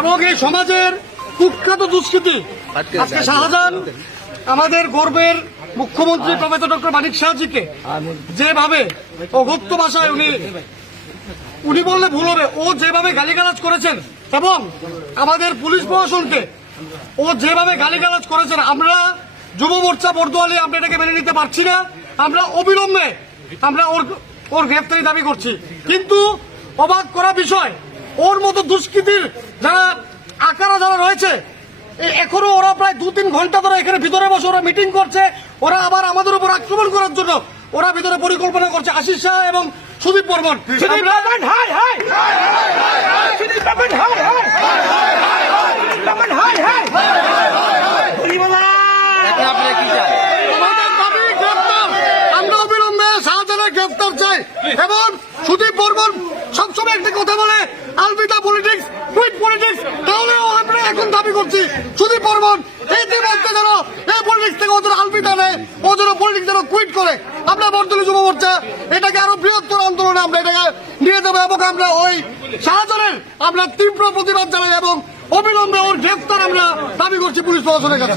এবং এই সমাজের কুখ্যাত দুষ্কৃতি আজকে শাহজাহান আমাদের গর্বের মুখ্যমন্ত্রী প্রফেসর ডক্টর মানিক শাহজিকে যেভাবে অগত্য ভাষায় উনি উনি বললে ভুল হবে। ও যেভাবে গালিগালাজ করেছেন এবং আমাদের পুলিশ প্রশাসনকে ও যেভাবে গালিগালাজ করেছেন আমরা যুব মোর্চা বর্দোয়ালি আমরা এটাকে মেনে নিতে পারছি না। আমরা অবিলম্বে আমরা ওর ওর গ্রেফতারি দাবি করছি। কিন্তু অবাক করা বিষয় ওর মতো দুষ্কৃতির যারা আকারা যারা রয়েছে এ- এখনও ওরা প্রায় দু তিন ঘণ্টা ধরে এখানে ভিতরে বসে ওরা মিটিং করছে ওরা আবার আমাদের উপর আক্রমণ করার জন্য ওরা ভিতরে পরিকল্পনা করছে আশিস শাহ এবং সুদীপ বর্মন গ্রেফতার আমরা অবিলম্বে শাহজাহানের গ্রেফতার চাই এবং সুদীপ বর্মন সবসময় একটা কথা বলে, আলবিদা পলিটিক্স কুইট পলিটিক্স তাহলেও আমরা এখন দাবি করছি সুদীপ বর্মন ইতিমধ্যে যেন এই পলিটিক্স থেকে ওদের আলবিদা নেয়, ও যেন পলিটিক্স যেন কুইট করে। আমরা বর্তমানে যুব মোর্চা, এটাকে আরও বৃহত্তর আন্দোলনে আমরা এটাকে নিয়ে যাব এবং আমরা ওই শাহজাহানের আমরা তীব্র প্রতিবাদ জানাই এবং অবিলম্বে ওর গ্রেফতার আমরা দাবি করছি পুলিশ প্রশাসনের কাছে।